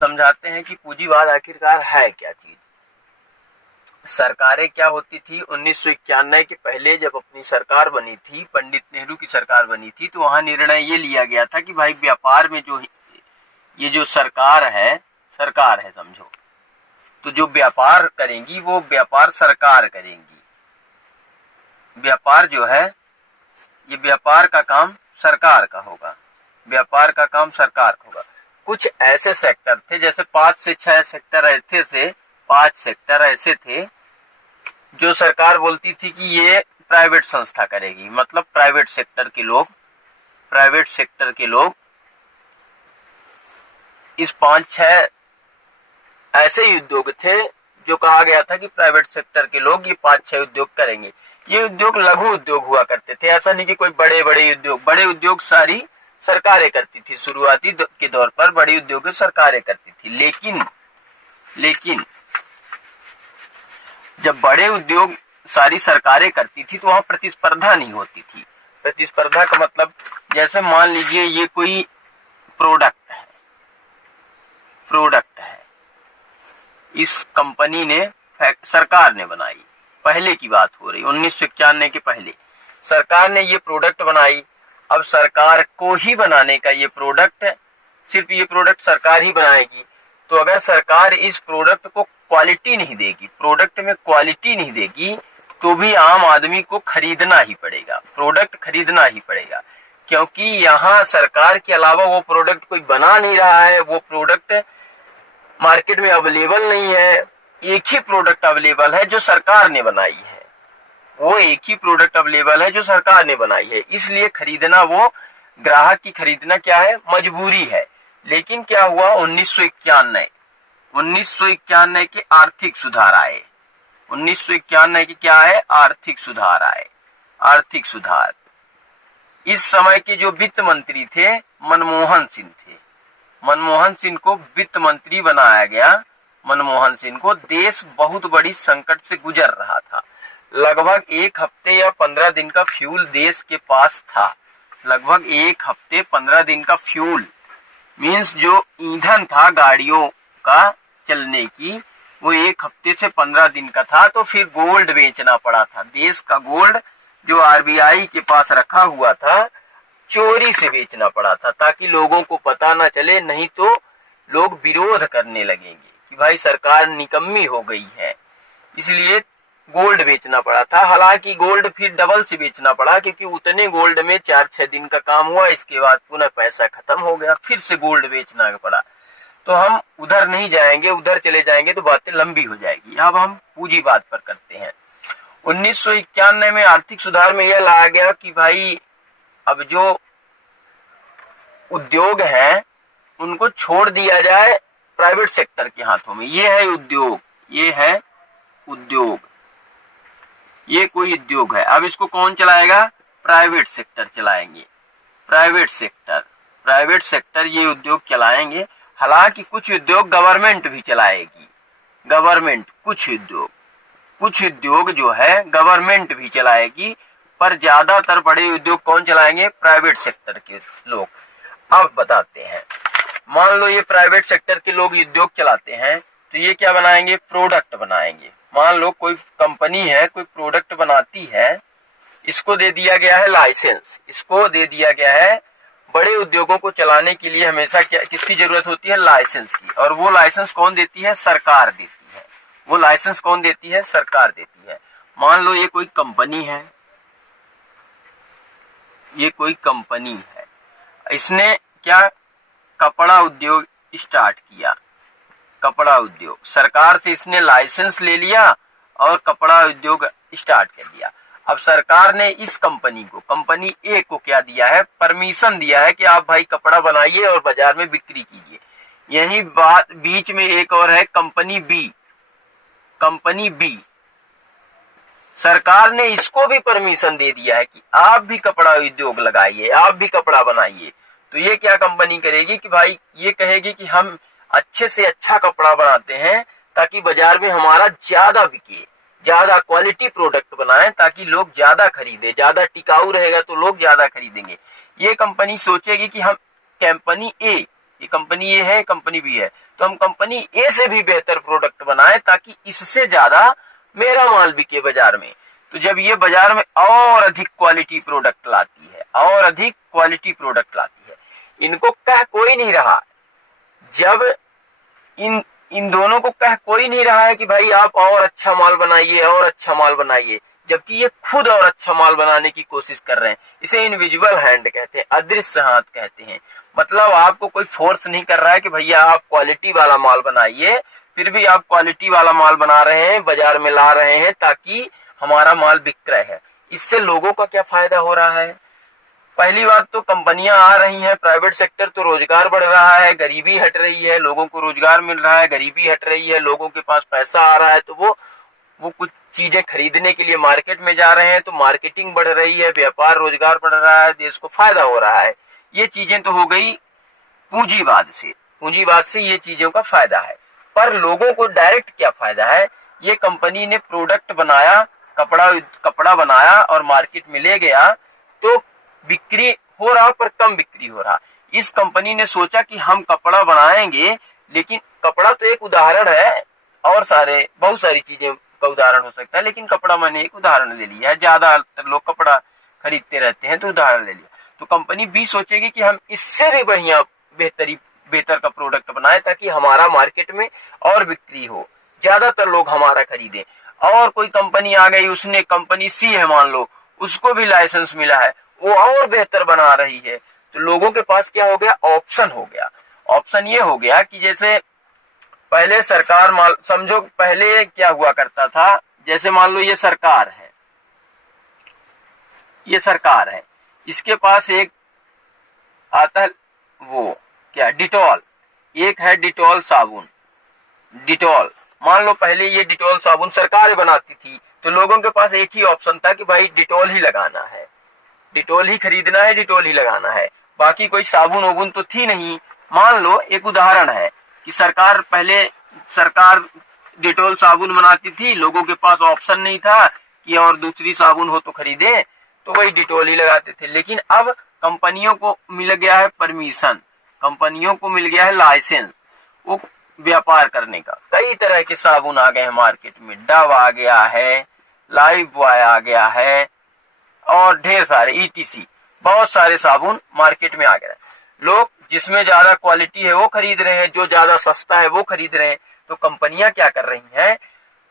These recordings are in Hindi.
समझाते हैं कि पूंजीवाद आखिरकार है क्या चीज। सरकारें क्या होती थी 1991 के पहले जब अपनी सरकार बनी थी, पंडित नेहरू की सरकार बनी थी, तो वहां निर्णय ये लिया गया था कि भाई व्यापार में जो ये जो सरकार है समझो, तो जो व्यापार करेंगी वो व्यापार सरकार करेंगी। व्यापार जो है ये व्यापार का काम सरकार का होगा, व्यापार का काम सरकार का होगा। कुछ ऐसे सेक्टर थे, जैसे 5 से 6 सेक्टर ऐसे थे, 5 सेक्टर ऐसे थे जो सरकार बोलती थी कि ये प्राइवेट संस्था करेगी। मतलब प्राइवेट सेक्टर के लोग इस 5-6 ऐसे उद्योग थे जो कहा गया था कि प्राइवेट सेक्टर के लोग ये 5-6 उद्योग करेंगे। ये उद्योग लघु उद्योग हुआ करते थे, ऐसा नहीं कि कोई बड़े उद्योग सारी सरकारें करती थी। शुरुआती के दौर पर बड़ी उद्योग सरकारें करती थी, लेकिन जब बड़े उद्योग सारी सरकारें करती थी तो वहां प्रतिस्पर्धा नहीं होती थी। प्रतिस्पर्धा का मतलब, जैसे मान लीजिए ये कोई प्रोडक्ट है, इस कंपनी ने सरकार ने बनाई, पहले की बात हो रही 1991 के पहले सरकार ने ये प्रोडक्ट बनाई। अब सरकार को ही बनाने का ये प्रोडक्ट है, सिर्फ ये प्रोडक्ट सरकार ही बनाएगी। तो अगर सरकार इस प्रोडक्ट को क्वालिटी नहीं देगी, प्रोडक्ट में क्वालिटी नहीं देगी, तो भी आम आदमी को खरीदना ही पड़ेगा, प्रोडक्ट खरीदना ही पड़ेगा। क्योंकि यहाँ सरकार के अलावा वो प्रोडक्ट कोई बना नहीं रहा है, वो प्रोडक्ट मार्केट में अवेलेबल नहीं है। एक ही प्रोडक्ट अवेलेबल है जो सरकार ने बनाई है, वो एक ही प्रोडक्ट अवेलेबल है जो सरकार ने बनाई है। इसलिए खरीदना, वो ग्राहक की खरीदना क्या है, मजबूरी है। लेकिन क्या हुआ 1991 के आर्थिक सुधार आए। 1991 के क्या है, आर्थिक सुधार आए। आर्थिक सुधार, इस समय के जो वित्त मंत्री थे मनमोहन सिंह थे। मनमोहन सिंह को वित्त मंत्री बनाया गया। मनमोहन सिंह को, देश बहुत बड़ी संकट से गुजर रहा था। लगभग 1 हफ्ते या 15 दिन का फ्यूल देश के पास था। लगभग 1 हफ्ते 15 दिन का फ्यूल मीन्स जो ईंधन था गाड़ियों का चलने की, वो 1 हफ्ते से 15 दिन का था। तो फिर गोल्ड बेचना पड़ा था। देश का गोल्ड जो आरबीआई के पास रखा हुआ था, चोरी से बेचना पड़ा था, ताकि लोगों को पता ना चले, नहीं तो लोग विरोध करने लगेंगे कि भाई सरकार निकम्मी हो गई है। इसलिए गोल्ड बेचना पड़ा था। हालांकि गोल्ड फिर डबल से बेचना पड़ा, क्योंकि उतने गोल्ड में 4-6 दिन का काम हुआ, इसके बाद पुनः पैसा खत्म हो गया, फिर से गोल्ड बेचना पड़ा। तो हम उधर नहीं जाएंगे, उधर चले जाएंगे तो बातें लंबी हो जाएगी। अब हम पूंजीवाद पर करते हैं। 1991 में आर्थिक सुधार में यह लाया गया कि भाई अब जो उद्योग हैं उनको छोड़ दिया जाए प्राइवेट सेक्टर के हाथों में। ये है उद्योग, ये कोई उद्योग है। अब इसको कौन चलाएगा, प्राइवेट सेक्टर चलाएंगे। प्राइवेट सेक्टर ये उद्योग चलाएंगे। हालांकि कुछ उद्योग गवर्नमेंट भी चलाएगी। कुछ उद्योग जो है गवर्नमेंट भी चलाएगी, पर ज्यादातर बड़े उद्योग कौन चलाएंगे, प्राइवेट सेक्टर के लोग। अब बताते हैं, मान लो ये प्राइवेट सेक्टर के लोग उद्योग चलाते हैं, तो ये क्या बनाएंगे, प्रोडक्ट बनाएंगे। मान लो कोई कंपनी है, कोई प्रोडक्ट बनाती है, इसको दे दिया गया है लाइसेंस, इसको दे दिया गया है। बड़े उद्योगों को चलाने के लिए हमेशा किसकी जरूरत होती है, लाइसेंस की। और वो लाइसेंस कौन देती है, सरकार देती है। वो लाइसेंस कौन देती है, सरकार देती है। मान लो ये कोई कंपनी है, इसने क्या, कपड़ा उद्योग स्टार्ट किया। कपड़ा उद्योग, सरकार से इसने लाइसेंस ले लिया और कपड़ा उद्योग स्टार्ट कर दिया। अब सरकार ने इस कंपनी ए को क्या दिया है, परमिशन दिया है कि आप भाई कपड़ा बनाइए और बाजार में बिक्री कीजिए। यही बात बीच में एक और है, कंपनी बी। सरकार ने इसको भी परमिशन दे दिया है कि आप भी कपड़ा उद्योग लगाइए, आप भी कपड़ा बनाइए। तो ये क्या कंपनी करेगी कि भाई ये कहेगी कि हम अच्छे से अच्छा कपड़ा बनाते हैं ताकि बाजार में हमारा ज्यादा बिके, ज्यादा क्वालिटी प्रोडक्ट बनाएं ताकि लोग ज्यादा खरीदे, ज्यादा टिकाऊ रहेगा तो लोग ज्यादा खरीदेंगे। ये कंपनी सोचेगी कि हम कंपनी ए ये कंपनी ये है, कंपनी भी है, तो हम कंपनी ए से भी बेहतर प्रोडक्ट बनाए ताकि इससे ज्यादा मेरा माल बिके बाजार में। तो जब ये बाजार में और अधिक क्वालिटी प्रोडक्ट लाती है, और अधिक क्वालिटी प्रोडक्ट लाती है, इनको कह कोई नहीं रहा, जब इन दोनों को कह कोई नहीं रहा है कि भाई आप और अच्छा माल बनाइए, और अच्छा माल बनाइए, जबकि ये खुद और अच्छा माल बनाने की कोशिश कर रहे हैं। इसे इनविजिबल हैंड कहते हैं, अदृश्य हाथ कहते हैं। मतलब आपको कोई फोर्स नहीं कर रहा है कि भैया आप क्वालिटी वाला माल बनाइए, फिर भी आप क्वालिटी वाला माल बना रहे हैं, बाजार में ला रहे हैं ताकि हमारा माल बिक रहा है। इससे लोगों का क्या फायदा हो रहा है? पहली बात तो कंपनियां आ रही हैं, प्राइवेट सेक्टर, तो रोजगार बढ़ रहा है, गरीबी हट रही है, लोगों को रोजगार मिल रहा है, गरीबी हट रही है, लोगों के पास पैसा आ रहा है, तो वो कुछ चीजें खरीदने के लिए मार्केट में जा रहे हैं, तो मार्केटिंग बढ़ रही है, व्यापार रोजगार बढ़ रहा है, देश को फायदा हो रहा है। ये चीजें तो हो गई पूंजीवाद से, पूंजीवाद से ये चीजों का फायदा है। पर लोगों को डायरेक्ट क्या फायदा है? ये कंपनी ने प्रोडक्ट बनाया, कपड़ा बनाया और मार्केट में ले गया, तो बिक्री हो रहा पर कम बिक्री हो रहा। इस कंपनी ने सोचा कि हम कपड़ा बनाएंगे, लेकिन कपड़ा तो एक उदाहरण है, और बहुत सारी चीजें का उदाहरण हो सकता है, लेकिन कपड़ा मैंने एक उदाहरण ले लिया है, ज्यादातर लोग कपड़ा खरीदते रहते हैं तो उदाहरण ले लिया। तो कंपनी बी सोचेगी कि हम इससे भी बढ़िया बेहतर का प्रोडक्ट बनाए ताकि हमारा मार्केट में और बिक्री हो, ज्यादातर लोग हमारा खरीदें। और कोई कंपनी आ गई, उसने, कंपनी सी है मान लो, उसको भी लाइसेंस मिला है, वो और बेहतर बना रही है, तो लोगों के पास क्या हो गया? ऑप्शन हो गया। ऑप्शन ये हो गया कि जैसे पहले सरकार, समझो पहले क्या हुआ करता था, जैसे मान लो ये सरकार है, ये सरकार है, इसके पास एक आता है वो क्या, डिटॉल, एक है डिटॉल साबुन, डिटॉल, मान लो पहले ये डिटॉल साबुन सरकार बनाती थी, तो लोगों के पास एक ही ऑप्शन था कि भाई डिटॉल ही लगाना है, डिटॉल ही खरीदना है, डिटॉल ही लगाना है, बाकी कोई साबुन वोबुन तो थी नहीं। मान लो एक उदाहरण है कि सरकार डिटॉल साबुन बनाती थी, लोगों के पास ऑप्शन नहीं था कि और दूसरी साबुन हो तो खरीदे, तो वही डिटॉल ही लगाते थे। लेकिन अब कंपनियों को मिल गया है परमिशन, कंपनियों को मिल गया है लाइसेंस वो व्यापार करने का। कई तरह के साबुन आ गए हैं मार्केट में, डव आ गया है, लाइफ बॉय आ गया है, और ढेर सारे ईटीसी, बहुत सारे साबुन मार्केट में आ गए। लोग जिसमें ज्यादा क्वालिटी है वो खरीद रहे हैं, जो ज्यादा सस्ता है वो खरीद रहे हैं। तो कंपनियां क्या कर रही हैं?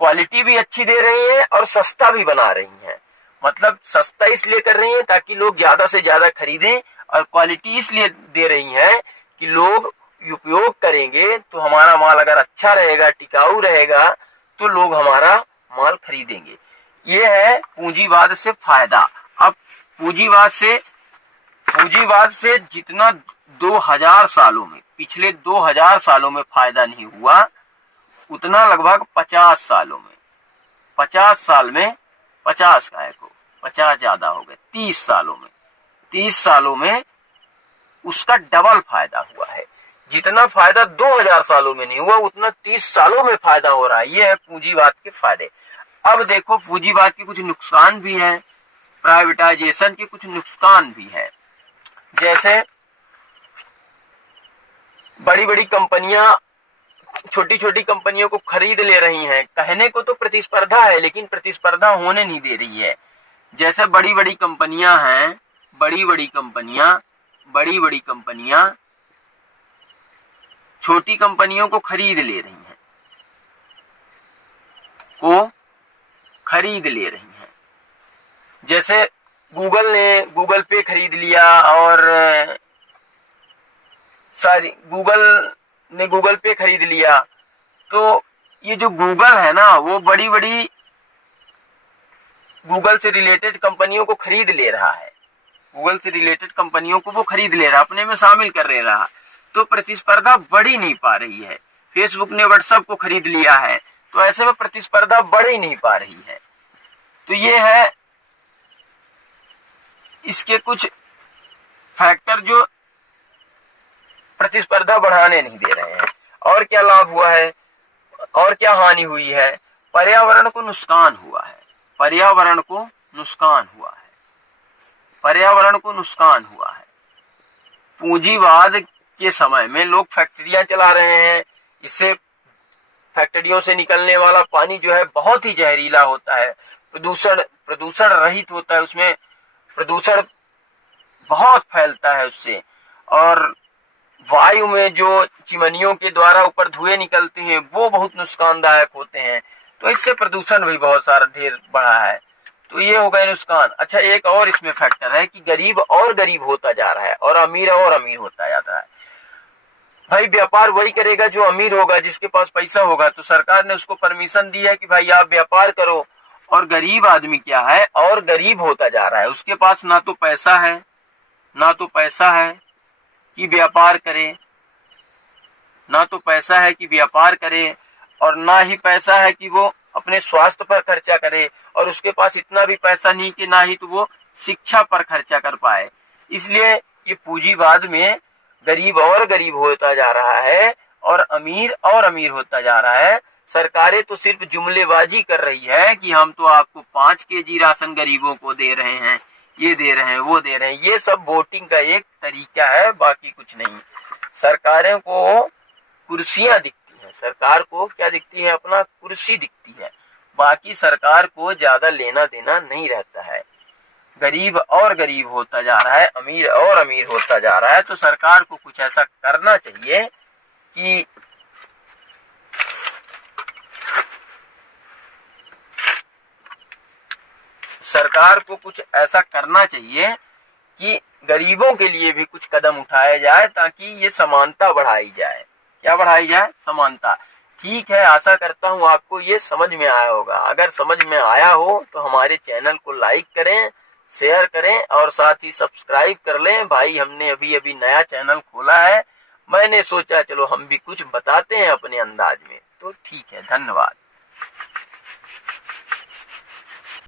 क्वालिटी भी अच्छी दे रही हैं और सस्ता भी बना रही हैं। मतलब सस्ता इसलिए कर रही हैं ताकि लोग ज्यादा से ज्यादा खरीदें, और क्वालिटी इसलिए दे रही हैं कि लोग उपयोग करेंगे तो हमारा माल अगर अच्छा रहेगा, टिकाऊ रहेगा, तो लोग हमारा माल खरीदेंगे। ये है पूंजीवाद से फायदा। अब पूंजीवाद से जितना 2000 सालों में, पिछले 2000 सालों में फायदा नहीं हुआ, उतना लगभग 50 सालों में, 50 साल में 50 का है को 50 ज्यादा हो गए, 30 सालों में उसका डबल फायदा हुआ है। जितना फायदा 2000 सालों में नहीं हुआ, उतना 30 सालों में फायदा हो रहा है। ये है पूंजीवाद के फायदे। अब देखो पूंजीवाद के कुछ नुकसान भी हैं, प्राइवेटाइजेशन के कुछ नुकसान भी है। जैसे बड़ी बड़ी कंपनियां छोटी छोटी कंपनियों को खरीद ले रही हैं। कहने को तो प्रतिस्पर्धा है, लेकिन प्रतिस्पर्धा होने नहीं दे रही है। जैसे बड़ी बड़ी कंपनियां हैं, बड़ी बड़ी कंपनियां छोटी कंपनियों को खरीद ले रही हैं, जैसे गूगल ने गूगल पे खरीद लिया, और गूगल पे खरीद लिया। तो ये जो गूगल है ना, वो बड़ी बड़ी गूगल से रिलेटेड कंपनियों को खरीद ले रहा है, गूगल से रिलेटेड कंपनियों को वो खरीद ले रहा, अपने में शामिल कर ले रहा। तो प्रतिस्पर्धा बढ़ ही नहीं पा रही है। फेसबुक ने व्हाट्सएप को खरीद लिया है, तो ऐसे में प्रतिस्पर्धा बढ़ ही नहीं पा रही है। तो ये है इसके कुछ फैक्टर जो प्रतिस्पर्धा बढ़ाने नहीं दे रहे हैं। और क्या लाभ हुआ है और क्या हानि हुई है? पर्यावरण को नुकसान हुआ है, पर्यावरण को नुकसान हुआ है, पर्यावरण को नुकसान हुआ है। पूंजीवाद के समय में लोग फैक्ट्रियां चला रहे हैं, इससे फैक्ट्रियों से निकलने वाला पानी जो है बहुत ही जहरीला होता है, प्रदूषण रहित होता है, उसमें प्रदूषण बहुत फैलता है उससे। और वायु में जो चिमनियों के द्वारा ऊपर धुएं निकलते हैं वो बहुत नुकसानदायक होते हैं, तो इससे प्रदूषण भी बहुत सारा ढेर बढ़ा है। तो ये हो गए नुकसान। अच्छा, एक और इसमें फैक्टर है कि गरीब और गरीब होता जा रहा है और अमीर होता जाता है। भाई व्यापार वही करेगा जो अमीर होगा, जिसके पास पैसा होगा, तो सरकार ने उसको परमिशन दी है कि भाई आप व्यापार करो। और गरीब आदमी क्या है, और गरीब होता जा रहा है, उसके पास ना तो पैसा है कि व्यापार करे, और ना ही पैसा है कि वो अपने स्वास्थ्य पर खर्चा करे, और उसके पास इतना भी पैसा नहीं कि ना ही तो वो शिक्षा पर खर्चा कर पाए। इसलिए ये पूंजीवाद में गरीब और गरीब होता जा रहा है और अमीर होता जा रहा है। सरकारें तो सिर्फ जुमलेबाजी कर रही है कि हम तो आपको 5 केजी राशन गरीबों को दे रहे हैं, ये दे रहे हैं, वो दे रहे हैं। ये सब वोटिंग का एक तरीका है, बाकी कुछ नहीं। सरकारों को कुर्सियां दिखती है, सरकार को क्या दिखती है, अपना कुर्सी दिखती है, बाकी सरकार को ज्यादा लेना देना नहीं रहता है। गरीब और गरीब होता जा रहा है, अमीर और अमीर होता जा रहा है। तो सरकार को कुछ ऐसा करना चाहिए कि गरीबों के लिए भी कुछ कदम उठाए जाए, ताकि ये समानता बढ़ाई जाए। क्या बढ़ाई जाए? समानता। ठीक है, आशा करता हूँ आपको ये समझ में आया होगा। अगर समझ में आया हो तो हमारे चैनल को लाइक करें, शेयर करें और साथ ही सब्सक्राइब कर लें। भाई हमने अभी नया चैनल खोला है, मैंने सोचा चलो हम भी कुछ बताते हैं अपने अंदाज में। तो ठीक है, धन्यवाद।